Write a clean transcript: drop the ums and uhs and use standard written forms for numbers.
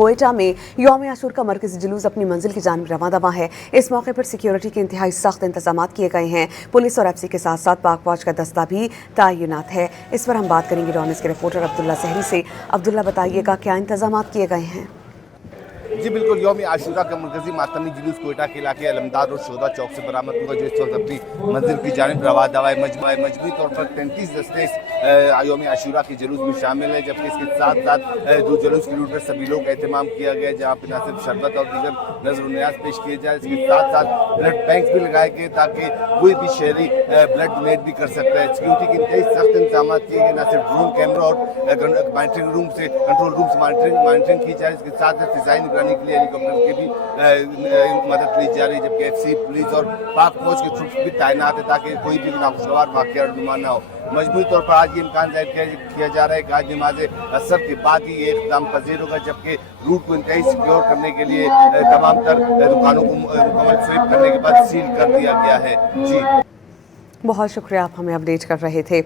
कोयटा में यौम आशूर का मरकजी जुलूस अपनी मंजिल की जानिब रवां दवा है। इस मौके पर सिक्योरिटी के इंतहाई सख्त इंतजाम किए गए हैं। पुलिस और एफसी के साथ साथ पाक फौज का दस्ता भी तैनात है। इस पर हम बात करेंगे रॉनिस के रिपोर्टर अब्दुल्ला सहरी से। अब्दुल्ला, बताइएगा क्या इंतजाम किए गए हैं? जी बिल्कुल, यौम आशूरा का मरकजी मातमी जुलूस कोयटा के इलाके अलमदार और शोधा चौक से बरामद हुआ, जो इस वक्त अपनी मंजिल की जानिब रवा दवा है। मजबूरी तौर पर 33 दस्ते यौम आशूरा के जुलूस में शामिल है, जबकि इसके साथ साथ जो जुलूस की रूट पर सभी लोग एहतमाम किया गया, जहाँ पर न सिर्फ शरबत और दीगर नजर न्याज पेश किए जाए, इसके साथ साथ ब्लड बैंक भी लगाए गए ताकि कोई भी शहरी ब्लड डोनेट भी कर सकता है। सिक्योरिटी के इंतहाई सख्त इंतजाम किए गए, न सिर्फ ड्रोन कैमरा और मॉनिटरिंग रूम से कंट्रोल रूम से मॉनिटरिंग की जाए, इसके साथ साथ फिजाई निगरानी के लिए हेलीकॉप्टर की भी मदद ली जा रही है, जबकि एफसी, पुलिस और पाक फौज के ट्रुप्स भी तैनात है ताकि कोई भी नाखुशगवार वाक़या न हो। मजबूरी तौर पर आज ये इम्कान जाहिर किया जा रहा है कि आज नमाज असर के बाद ही ये इक़दाम पजीर होगा, जबकि रूट को इंतहाई सिक्योर करने के लिए तमाम तर दुकानों को मुकम्मल स्वीप करने के बाद सील कर दिया गया है। जी बहुत शुक्रिया, आप हमें अपडेट कर रहे थे।